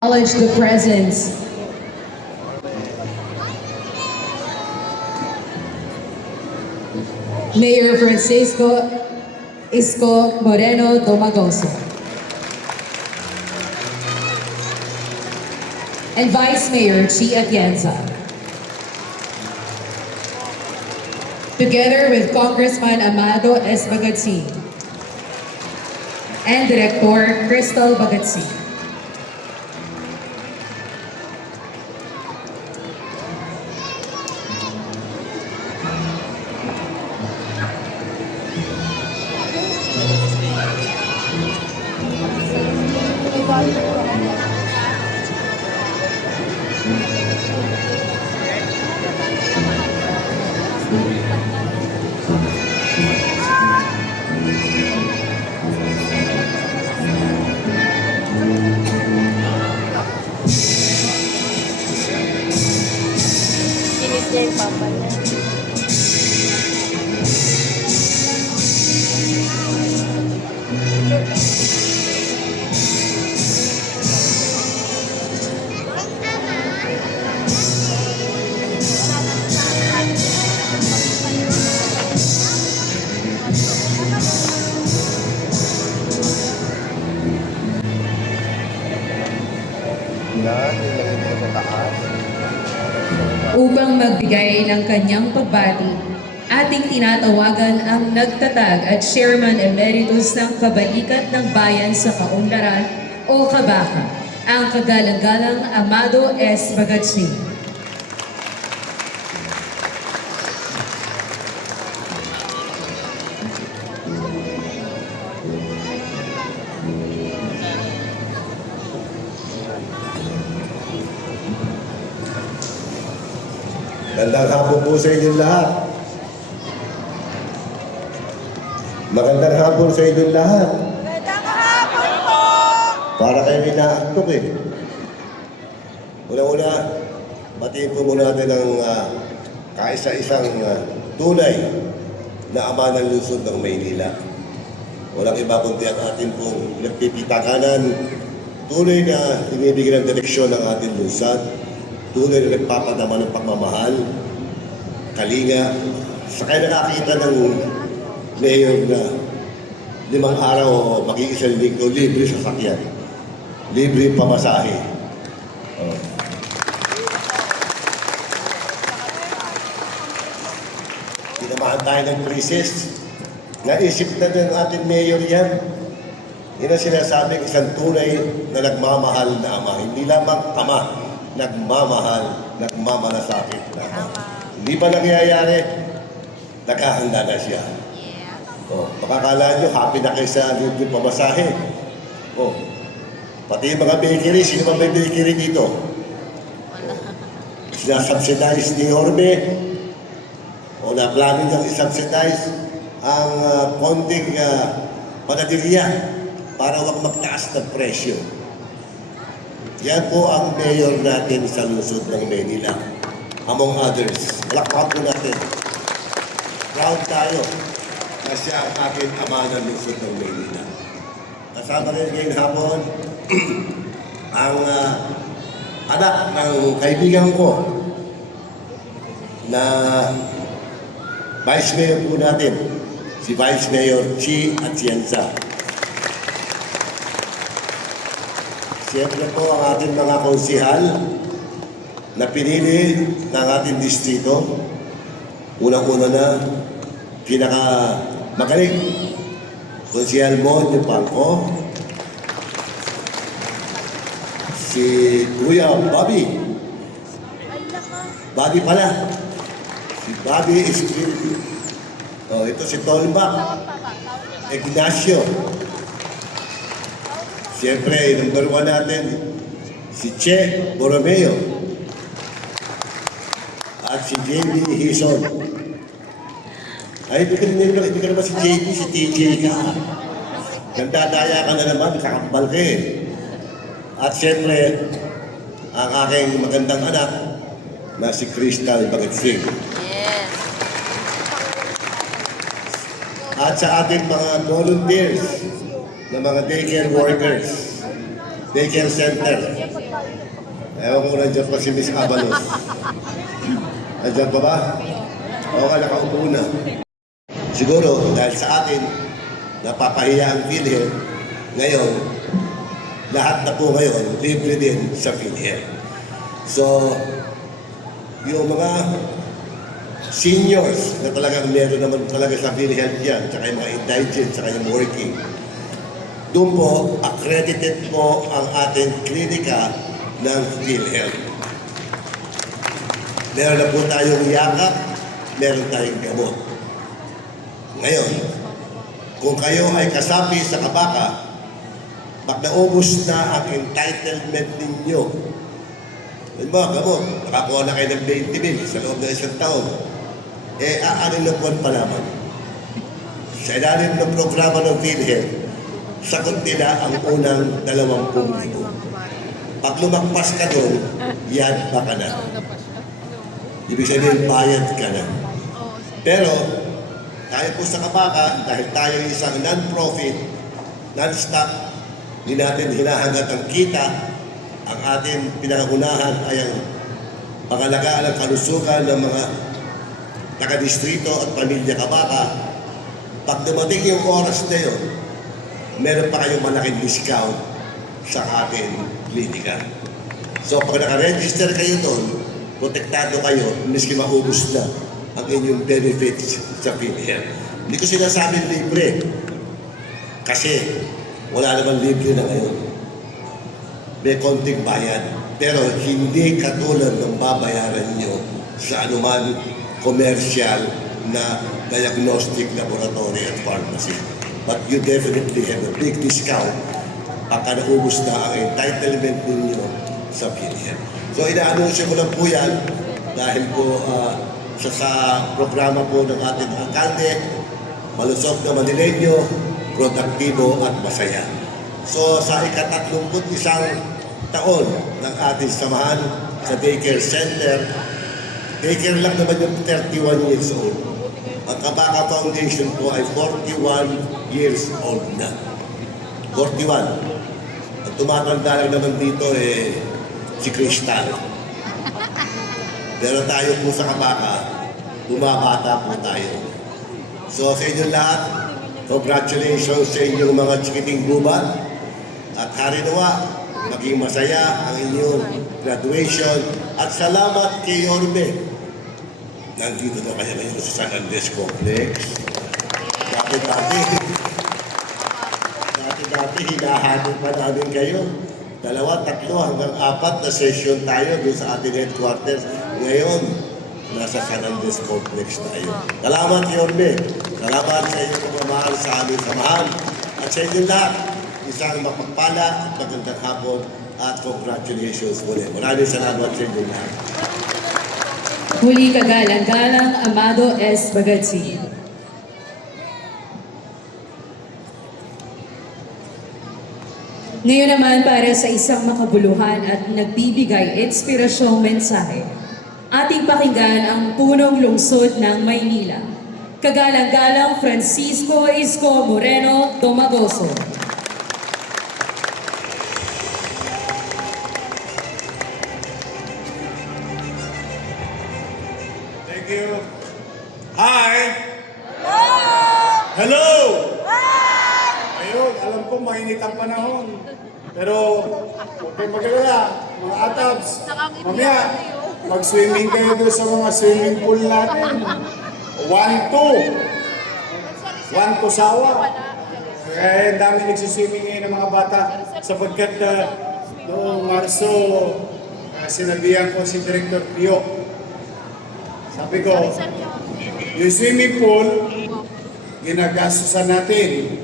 Acknowledge the presence Mayor Francisco Isko Moreno Domagoso and Vice Mayor Chi Atienza. Together with Congressman Amado S. Bagatsi and Director Crystal Bagatsi. Kinis niya yung papa niya. Ilagay mo sa taas. Upang magbigay ng kanyang pagbati, ating tinatawagan ang nagtatag at Chairman Emeritus ng Kabalikat ng Bayan sa Kaunlaran o Kabaka, ang kagalang-galang Amado S. Bagatsi. Magandang hapon po sa inyong lahat. Magandang hapon sa inyong lahat. Magandang hapon po! Para kayo inaantok eh. Una-una, batiin po muna natin ang kaisa-isang tunay na ama ng lungsod ng Maynila. Walang iba kundi ang atin pong nagpipitakanan, tunay na ibibigay ng direksyon ng ating lungsod, tunay na nagpapadama ng pagmamahal, kalinga. Sa kayo nakakita ng mayor na 5 araw o mag-iisang linggo, libre sa sakyan. Libre pamasahe. Oh. Tinamahan tayo ng krisis. Naisip na ng ating mayor yan. Yan ang sinasabing isang tunay na nagmamahal na ama. Hindi lamang ama, nagmamahal, nagmamalasakit na ama. Hindi pa nangyayari, nakahanda na siya. Oh, makakala nyo, happy na kayo sa libre pamasahe. Oh, pati yung mga bakery, sino ba may bakery dito? Sinasubsidize ni Orbe o na-plano niyang isubsidize ang konting panadiliya para huwag magtaas ng presyo. Yan po ang mayor natin sa lungsod ng Maynila. Among others, palakpakan po natin. Proud tayo na siya ang aking ama ng lungsod ng Maynila. Kasama rin ngayong hapon ang anak ng kaibigan ko na Vice Mayor po natin, si Vice Mayor Chi Atienza. Siyempre po ang ating mga konsihal na pinili ng ating distrito. Unang-una na, pinakamagaling, Konsihal Monyo Pangko, si Kuya Bobby. Bobby pala. Si Bobby Espiritu. Oh, ito si Tolbak Ignacio. Siyempre, number 1 natin, si Che Borromeo. At si JB Hison. Ay, hindi ka naman si JB, si TJ ka. Nagdadaya ka na naman, kakambal ka eh. At siyempre, ang aking magandang anak na si Crystal Bagatsi. Yes. At sa ating mga volunteers, ng mga daycare workers, daycare center. Ewan ko nandiyan pa si Miss Abalos. Nandiyan pa ba? Oo nga, nakaupo na. Siguro, dahil sa atin, napapahiya ang PhilHealth, ngayon, lahat na po ngayon, libre din sa PhilHealth. So, yung mga seniors na talagang meron naman talaga sa PhilHealth yan, tsaka yung mga indigent, tsaka yung working, doon po, accredited po ang ating klinika ng PhilHealth. Meron na po tayong yakap, meron tayong gamot. Ngayon, kung kayo ay kasapi sa kabaka, pag naubos na ang entitlement ninyo, halimbawa, gamot, nakakuha na kayo ng 20 mil sa loob ng isang taon, aanin na buwan pa naman. Sa ilalim ng programa ng PhilHealth, sagot nila ang unang 20,000. Pag lumagpas ka doon, yan baka na. Ibig sabihin, bayad ka na. Pero, tayo po sa kabaka, dahil tayo isang non-profit, non-stop, hindi natin hinahangat ang kita, ang ating pinangunahan ay ang pangalagaan ng kalusugan ng mga taga-distrito at pamilya kabaka. Pag dumating yung oras na yun, meron pa kayong malaking discount sa ating klinika. So pag nakaregister kayo doon, protektado kayo, miski maubos na ang inyong benefits sa PhilHealth. Hindi ko sinasabing libre, kasi wala naman libre na ngayon. May konting bayad, pero hindi katulad ng babayaran nyo sa anuman commercial na diagnostic laboratory at pharmacy. But you definitely have a big discount pagka naubos na ang entitlement ninyo sa PhilHealth. So ina-anunsyo ko lang po yan dahil po sa programa po ng ating alkalde, malusog na Manileño, produktibo at masaya. So sa ika-31 taon ng ating samahan sa daycare center, daycare lang naman yung 31 years old. Ang Kabaka Foundation po ay 41 years old na. 41. Ang tumatanda lang naman dito si Crystal. Pero tayo po sa Kabaka, bumabata po tayo. So sa inyo lahat, congratulations sa inyong mga chikiting gubat. At harinawa, maging masaya ang inyong graduation. At salamat kay Yorme. Nandito na kaya ngayon sa San Andres Complex. Dati, hinahanap pa namin kayo. 2, 3, hanggang 4 na session tayo doon sa ating headquarters. Ngayon, nasa San Andres Complex tayo. Salamat, Yorme. Salamat sa inyong pagmamahal sa aming samahan. At sa inyong lahat, isang mapagpala at magandang hapon at congratulations muli. Maraming salamat sa inyong lahat. Muli kagalang-galang Amado S. Bagatsi. Ngayon naman para sa isang makabuluhan at nagbibigay inspirasyong mensahe, ating pakinggan ang punong lungsod ng Maynila. Kagalang-galang Francisco Isko Moreno Domagoso. Thank you. Hi! Hello! Ayun, alam ko mainit ang panahon. Pero, huwag kayong mag-alala, mga atabs, mamaya, mag-swimming kayo doon sa mga swimming pool natin. 1-2. 1-2 sawa. Kaya ang dami nagsiswimming ngayon ng mga bata sapagkat noong Marso, sinabihan ko si Director Pio. Sabi ko, yung swimming pool, ginagastusan natin.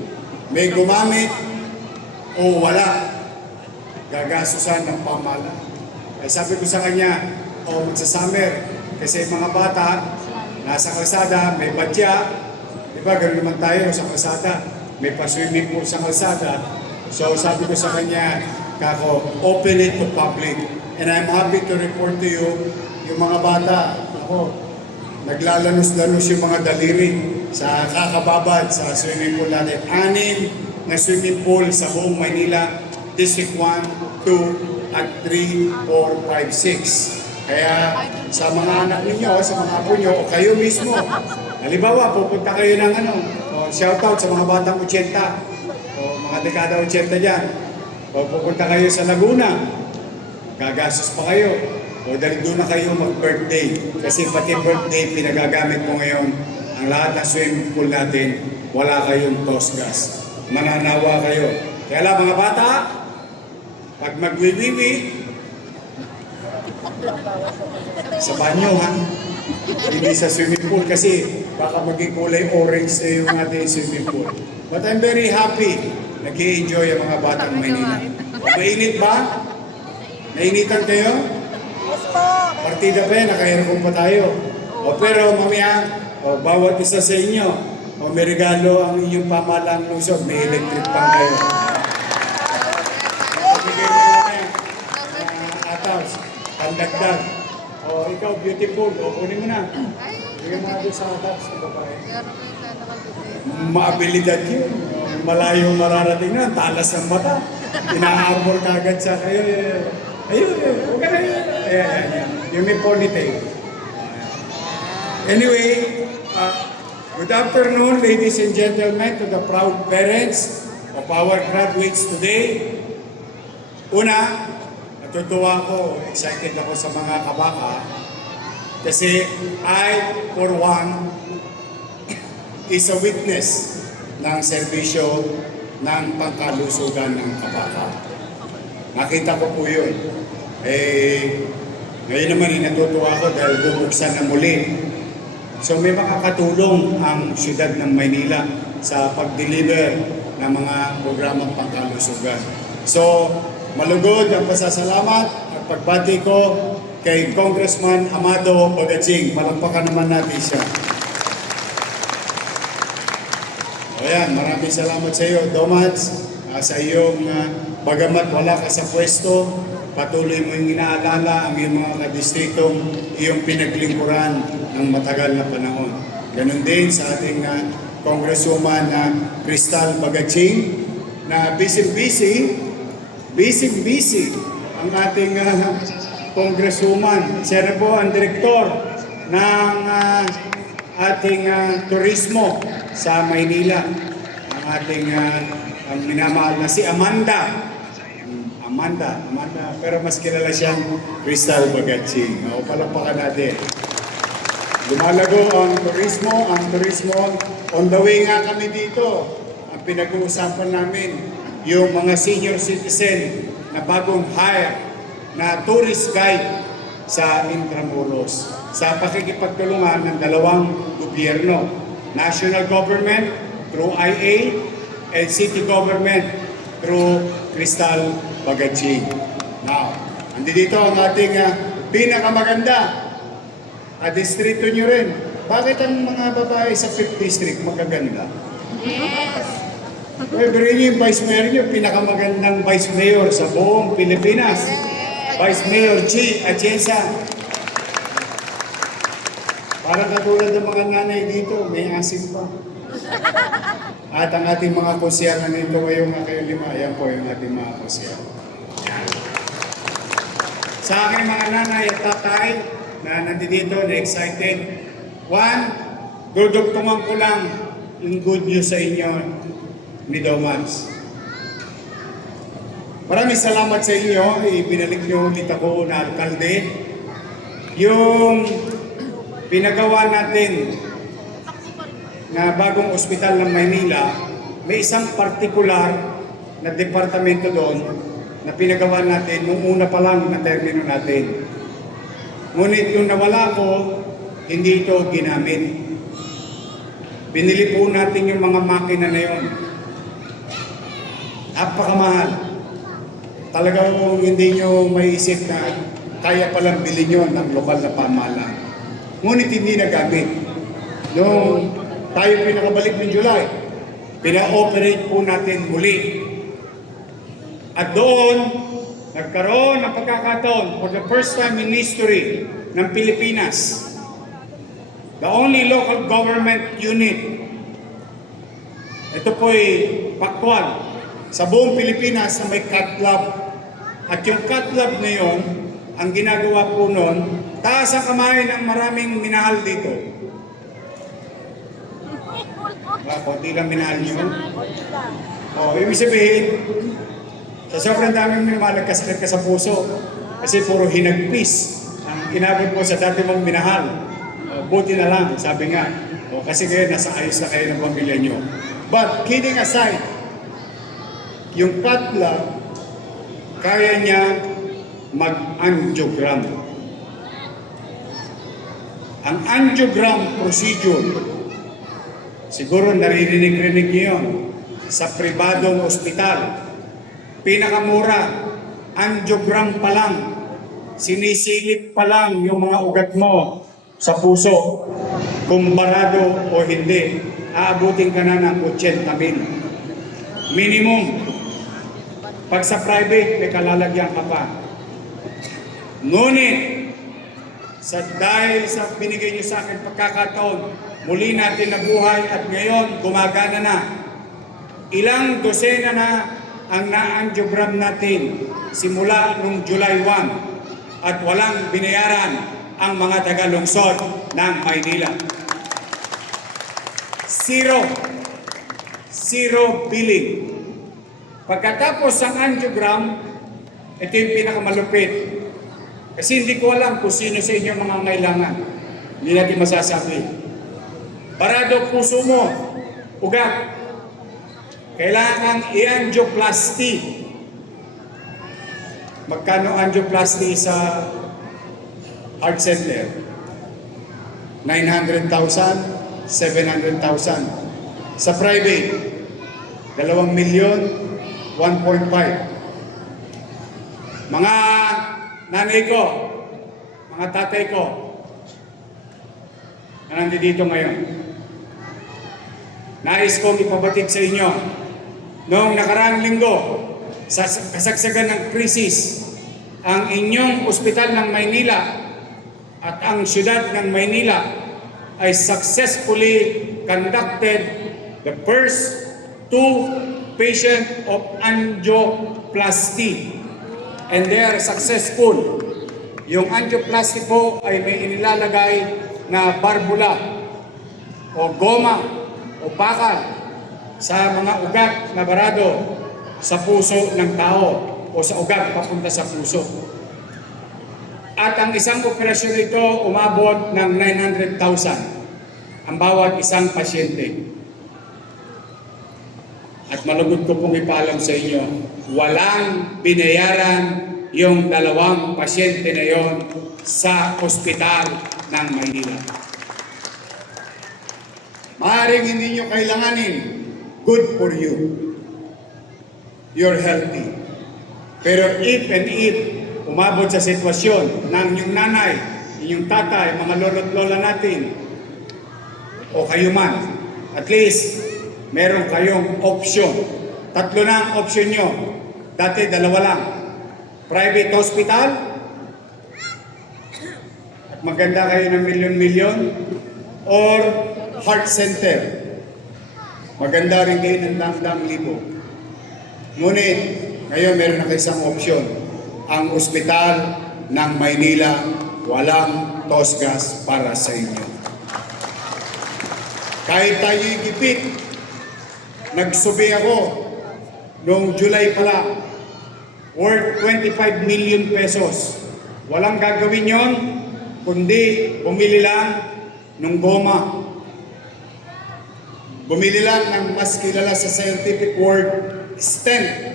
May gumamit o wala, gagastusan ng pamala. Kaya sabi ko sa kanya, sa summer, kasi mga bata, nasa kalsada, may badya, di ba, ganoon naman tayo sa kalsada, may pa-swimming pool sa kalsada. So sabi ko sa kanya, kako, open it to public. And I'm happy to report to you, yung mga bata, naglalanos-lanos yung mga daliri sa kakababad sa swimming pool natin. 6 na swimming pool sa buong Maynila, District 1, 2, at 3, 4, 5, 6. Kaya sa mga anak ninyo, sa mga apo nyo, o kayo mismo, halimbawa, pupunta kayo ng shoutout sa mga batang 80, o mga dekada 80 dyan, o pupunta kayo sa Laguna, gagastos pa kayo, o dahil doon na kayo mag-birthday. Kasi pati birthday, pinagagamit mo ngayon, ang lahat ng swimming pool natin, wala kayong tosgas. Mananawa kayo. Kaya lang mga bata, pag magwiwiwi, sa banyo ha, hindi sa swimming pool kasi baka maging kulay orange na yung ating swimming pool. But I'm very happy, nag-i-enjoy ang mga batang Maynila. Mainit ba? Nainitan kayo? Yes po. Partida pa yan, naka-aircon pa tayo. O pero mamaya, bawat isa sa inyo, may regalo ang inyong pamalang Luzon, may electric pan kayo. Bigay mo namin, ataws, pandagdag. O ikaw, beautiful, kunin mo na. Bigay mo natin sa ataws, sa babae. Maabilidad yun. Malayong mararating na, talas ng mata. Inaabor ka agad sa kayo. Ayun, huwag ka na yun. Ayan. Yung may ponytail. Anyway, good afternoon, ladies and gentlemen, to the proud parents of our graduates today. Una, natutuwa ako, excited ako sa mga kabaka kasi I, for one, is a witness ng serbisyo ng pangkalusugan ng kabaka. Nakita ko po yun. Ngayon naman natutuwa ako dahil bubuksan na muli. So may makakatulong ang siyudad ng Maynila sa pag-deliver ng mga programang pangkalusugan. So malugod ang pasasalamat at pagbati ko kay Congressman Amado Bagatsing. Palakpakan naman natin siya. Ayan, maraming salamat sa iyo, Domats, sa iyong bagamat wala ka sa pwesto, patuloy mo yung inaalala ang iyong mga kadistritong iyong pinaglingkuran ng matagal na panahon. Ganon din sa ating Congresswoman Crystal Bagatsing na busy ang ating Congresswoman. Siya rin po ang direktor ng ating turismo sa Maynila. Ang ating ang minamahal na si Amanda, pero mas kilala siyang Crystal Bagatsing. Palakpakan natin. Lumalago ang turismo. On the way nga kami dito, ang pinag-uusapan namin, yung mga senior citizen na bagong hire na tourist guide sa Intramuros. Sa pakikipagtulungan ng dalawang gobyerno, national government through IA and city government through Crystal Bagatsing. Now, andito ang ating pinakamaganda distrito nyo rin. Bakit ang mga babae sa 5th District magaganda? Yes. Pero yun yung Vice Mayor nyo, pinakamagandang Vice Mayor sa buong Pilipinas. Vice Mayor Chi Atienza. Parang katulad ng mga nanay dito, may asin pa. At ang ating mga konsyal na nito ngayong kayo lima, ayan po yung ating mga konsyal. Sa aking mga nanay at tatay na nandito na excited, one, dudugtungan ko lang yung good news sa inyo ni Domats. Maraming salamat sa inyo. Ibinalik niyo ulit ako na alkalde. Yung pinagawa natin na bagong ospital ng Maynila, may isang partikular na departamento doon na pinagawa natin nung una pa lang na termino natin. Ngunit yung nawala ko, hindi ito ginamit. Binili po natin yung mga makina na yun. Napakamahal. Talagang hindi nyo maiisip na kaya palang bilhin nyo ng lokal na pamahalaan. Ngunit hindi nagamit. Nung tayo pinakabalik ng July, pina-operate po natin muli. At doon, nagkaroon ng pagkakataon for the first time in history ng Pilipinas, the only local government unit, ito po'y paktual, sa buong Pilipinas na may cat lab At yung cat lab na yun, ang ginagawa po nun, taas ang kamay ng maraming minahal dito. Konti lang minahal nyo. Ibig sabihin, sa sobrang daming minamahal, nagkasakit ka sa puso. Kasi puro hinagpis ang inabot mo sa dati mong minahal. Buti na lang, sabi nga. Kasi kayo, nasa ayos na kayo ng pamilya nyo. But kidding aside, yung cat lab, kaya niya mag-angiogram. Ang angiogram procedure, siguro naririnig-rinig niyo yun, sa pribadong ospital. Pinakamura, angiogram pa lang, sinisilip pa lang yung mga ugat mo sa puso. Kung barado o hindi, aabutin ka na ng 80,000. Minimum. Pag sa private, may kalalagyan ka pa. Ngunit, dahil sa binigay niyo sa akin pagkakataon, muli natin nabuhay at ngayon gumagana na. Ilang dosena na ang na-angiogram natin simula noong July 1 at walang binayaran ang mga taga-lungsod ng Maynila. Zero billing. Pagkatapos ng angiogram, ito yung pinakamalupit. Kasi hindi ko alam kung sino sa inyo mga ngailangan. Hindi natin masasabi. Barado puso mo, ugat. Kailangan kang i-angioplasty. Magkano angioplasty sa heart center? 900,000, 700,000. Sa private, 2 milyon, 1.5. Mga nanay ko, mga tatay ko, na nandito ngayon, nais kong ipabatid sa inyo, noong nakaraang linggo, sa kasagsagan ng krisis, ang inyong ospital ng Maynila at ang syudad ng Maynila ay successfully conducted the first 2 patient of angioplasty. And they are successful. Yung angioplasty po ay may inilalagay na barbula o goma o bakal sa mga ugat na barado sa puso ng tao o sa ugat papunta sa puso. At ang isang operasyon nito umabot ng 900,000 ang bawat isang pasyente. At malugod ko pong ipaalam sa inyo, walang binayaran yung 2 pasyente na yon sa ospital ng Maynila. Maaaring hindi nyo kailanganin, good for you. You're healthy. Pero if umabot sa sitwasyon ng inyong nanay, inyong tatay, mga lolo't lola natin, o kayo man, at least, meron kayong option. 3 na ang option nyo. Dati 2 lang. Private hospital, at maganda kayo ng milyon-milyon, or heart center. Maganda rin kayo ng dang-dang libo. Ngunit, ngayon meron na kayo isang option. Ang ospital ng Maynila, walang tosgas para sa inyo. Kahit tayo'y gipit, nagsubi ako noong July pa lang, worth 25 million pesos. Walang gagawin yon, kundi bumili lang ng goma. Bumili lang ng mas kilala sa scientific word, stent,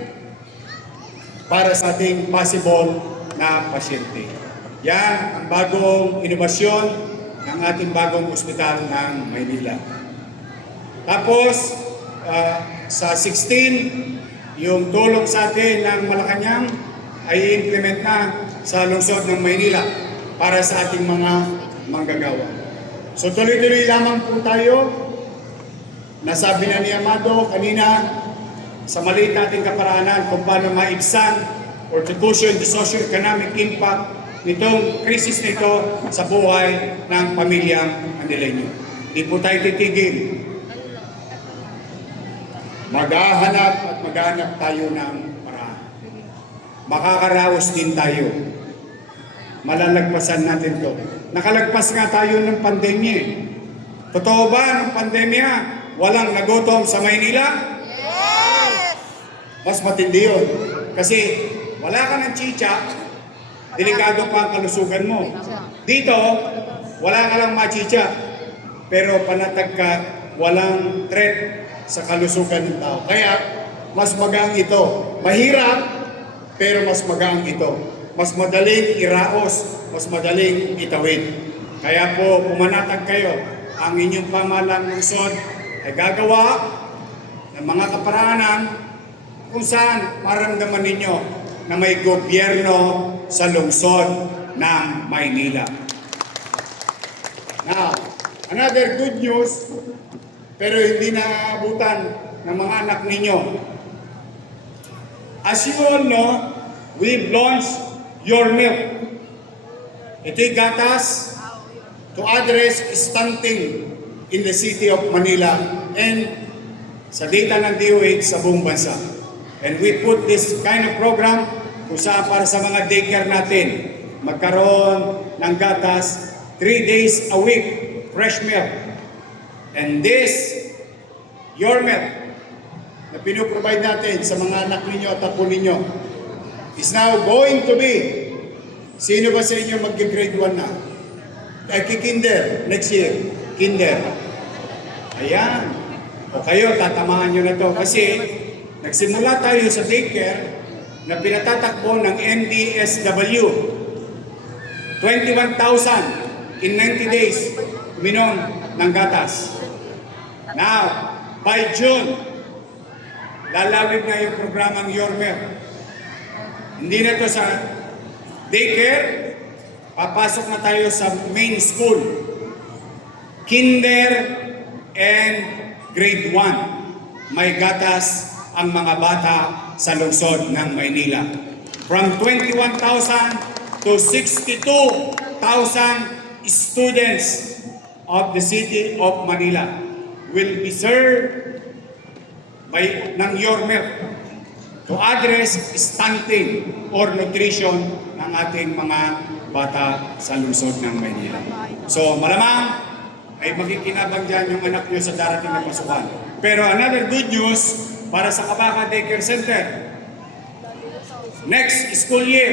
para sa ating possible na pasyente. Yan ang bagong inobasyon ng ating bagong ospital ng Maynila. Tapos, sa 16, yung tulong sa atin ng Malacanang ay i-implement na sa lungsod ng Maynila para sa ating mga manggagawa. So tuloy-tuloy lamang po tayo. Nasabi na ni Amado kanina sa maliit nating kaparaanan kung paano maibsan or to cushion the socio-economic impact nitong krisis nito sa buhay ng pamilyang Manileño. Hindi po tayo titigil. Maghahanap at maghanap tayo ng paraan. makakaraos din tayo. Malalagpasan natin to. Nakalagpas nga tayo ng pandemya. Totoo ba ng pandemya, walang nagutom sa Maynila? Yes! Mas matindi yun. Kasi wala ka ng chicha, delikado pa ang kalusugan mo. Dito, wala ka lang machicha, pero panatag ka, walang threat sa kalusugan ng tao. Kaya, mas magang ito. Mahirap, pero mas magang ito. Mas madaling iraos, mas madaling itawid. Kaya po, pumanatag kayo. Ang inyong pamahalang lungsod ay gagawa ng mga kaparaanan kung saan maramdaman ninyo na may gobyerno sa lungsod ng Maynila. Now, another good news, pero hindi naabutan ng mga anak ninyo. As you all know, we've launched Your Milk. Ito'y gatas to address stunting in the city of Manila and sa data ng DOH sa buong bansa. And we put this kind of program kung saan para sa mga daycare natin magkaroon ng gatas 3 days a week, fresh milk. And this, Your Milk, na pinuprovide natin sa mga anak ninyo at apo ninyo, is now going to be, sino ba sa inyo mag-grade 1 na? Ay, kinder, next year, kinder. Ayan. O kayo, tatamaan nyo na to. Kasi, nagsimula tayo sa daycare na pinatatakbo ng MDSW. 21,000 in 90 days, uminom ng gatas. Now, by June, lalawig na yung programang Your Milk. Hindi na to sa daycare, papasok na tayo sa main school. Kinder and grade 1. May gatas ang mga bata sa lungsod ng Maynila. From 21,000 to 62,000 students of the city of Manila will be served ng Your Milk to address stunting or nutrition ng ating mga bata sa lungsod ng Maynila. So malamang ay makikinabang dyan yung anak nyo sa darating na pasukan. Pero another good news para sa Kabaka Daycare Center. Next school year,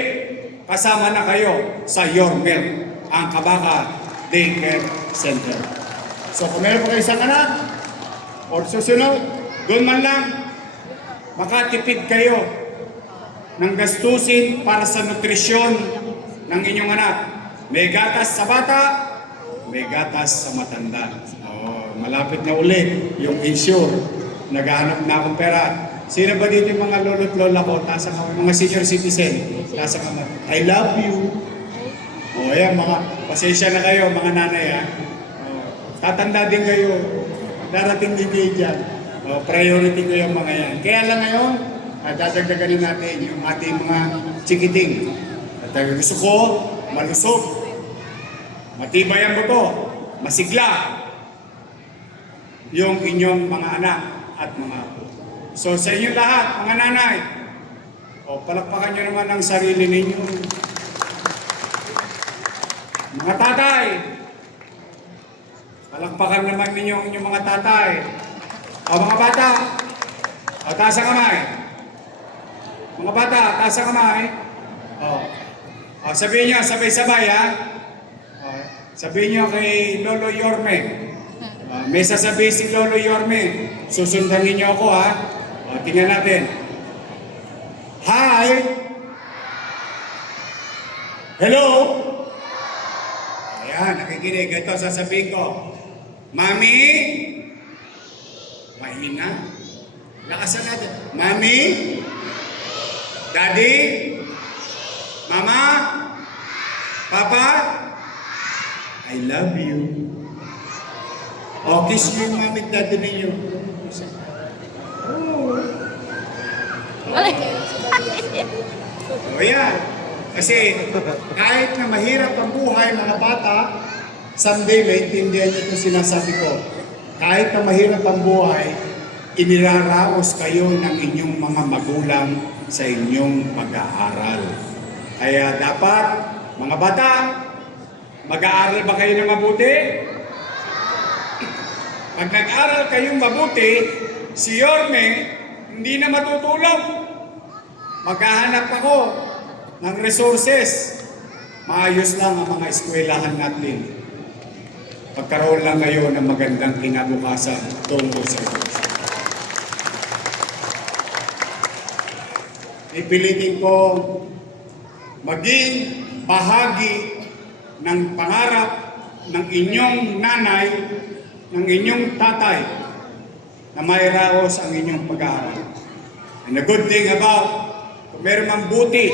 kasama na kayo sa Your Milk, ang Kabaka Daycare Center. So kung meron pa kayo isang anak, or susunod, doon man lang, makatipid kayo ng gastusin para sa nutrisyon ng inyong anak. May gatas sa bata, may gatas sa matanda. Oh, malapit na ulit yung insure. Naghahanap na akong pera. Sino ba dito yung mga lolo't lola ko? Tasa ka, mga senior citizen. Tasa ka, I love you. O, ayan, pasensya na kayo, mga nanay, ha? Tatanda din kayo. Darating din kayo dyan. Priority ko yung mga yan. Kaya lang ngayon, dadagdagan natin yung ating mga chikiting. At gusto ko, malusog. Matibay ang buto. Masigla. Yung inyong mga anak at mga apo. So sa inyo lahat, mga nanay, palakpakan nyo naman ang sarili ninyo. Mga tatay, palakpakan naman ninyo ang inyong mga tatay. O mga bata, taas ang kamay. Mga bata, taas ang kamay. Sabihin nyo, sabay-sabay ha. Sabihin nyo kay Lolo Yorme. May sasabihin si Lolo Yorme. Susundan niyo ako ha. Tingnan natin. Hi! Hello! Ayan, nakikinig. Ito sasabihin ko. Mami! Mahina. Lakasan natin. Mami! Daddy! Mama! Papa! I love you. Kiss mo yung mami at daddy ninyo. O yan. Kasi kahit na mahirap ang buhay mga bata, someday maintindihan niyo itong sinasabi ko. Kahit na mahirap ang buhay, iniraraos kayo ng inyong mga magulang sa inyong pag-aaral. Kaya dapat, mga bata, mag-aaral ba kayo ng mabuti? Pag nag-aral kayong mabuti, si Yorme hindi na matutulog. Maghahanap ako ng resources. Maayos lang ang mga eskwelahan natin. Pagkaroon lang kayo ng magandang kinabukasan tungkol sa edukasyon. Ipilitin ko maging bahagi ng pangarap ng inyong nanay, ng inyong tatay, na may raos ang inyong pag-aaral. And the good thing about, kung meron mang buti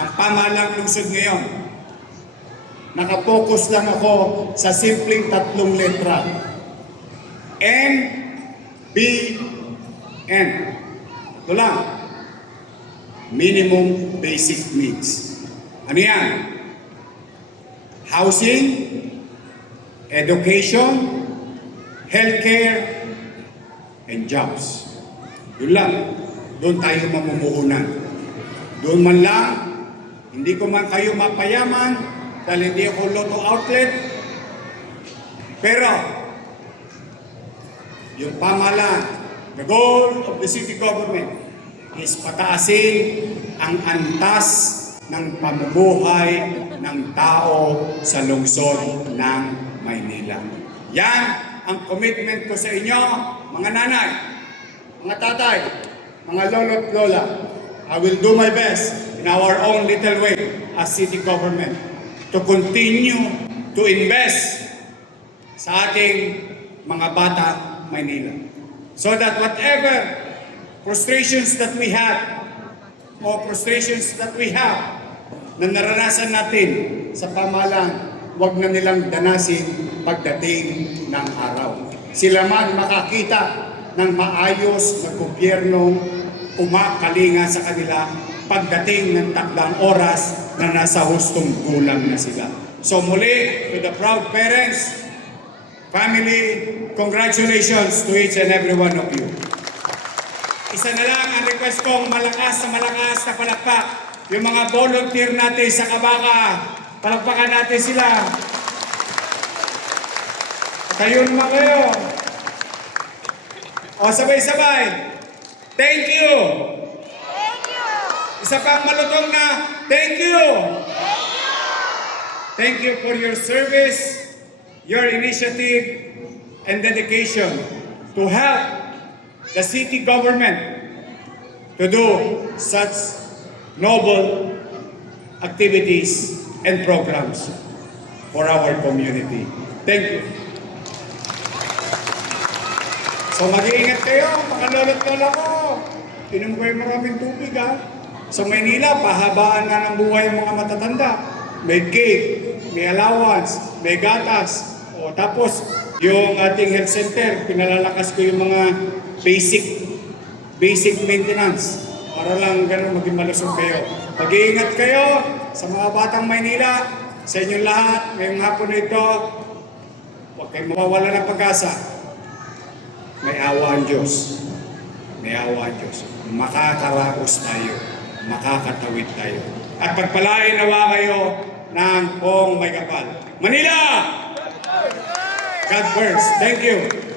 ang pamahalang lungsod ngayon, nakapokus lang ako sa simpleng 3 letra. N, B, N. Ito lang. Minimum basic needs. Ano yan? Housing, education, healthcare, and jobs. Yun lang. Doon tayo mamumuhunan. Doon man lang, hindi ko man kayo mapayaman dahil hindi ako lotto outlet. Pero, yung pamahalaan, the goal of the city government is pataasin ang antas ng pamumuhay ng tao sa lungsod ng Maynila. Yan ang commitment ko sa inyo, mga nanay, mga tatay, mga lolo at lola. I will do my best in our own little way as city government to continue to invest sa ating mga bata Maynila. So that whatever frustrations that we had o frustrations that we have na naranasan natin sa pamahalaan, wag na nilang danasin pagdating ng araw. Sila man makakita ng maayos na gobyerno umakalinga sa kanila pagdating ng takdang oras na nasa hustong gulang na sila. So muli, to the proud parents, family, congratulations to each and every one of you. Isa na lang ang request kong malakas na palakpak. Yung mga volunteer natin sa Kabaka, palakpakan natin sila. Tayo naman kayo. O sabay-sabay. Thank you. Thank you. Isa pang malutong na thank you. Thank you for your service, your initiative, and dedication to help the city government to do such noble activities and programs for our community. Thank you. So mag-iingat kayo, mga lolo't lola ko. Inom kayo maraming tubig ha. Sa Maynila, pahabaan na ng buhay ang mga matatanda. May cake, may allowance, may gatas. O tapos, yung ating health center, pinalalakas ko yung mga basic maintenance. Para lang ganun maging malusog kayo. Mag-iingat kayo sa mga batang Maynila, sa inyong lahat, ngayong hapon na ito. Huwag kayong mawawala ng pag-asa. May awa ang Diyos. May awa ang Diyos. Makakaraos tayo. Makakatawid tayo. At pagpalain nawa kayo ng buong may kapal. Manila! God first. Thank you.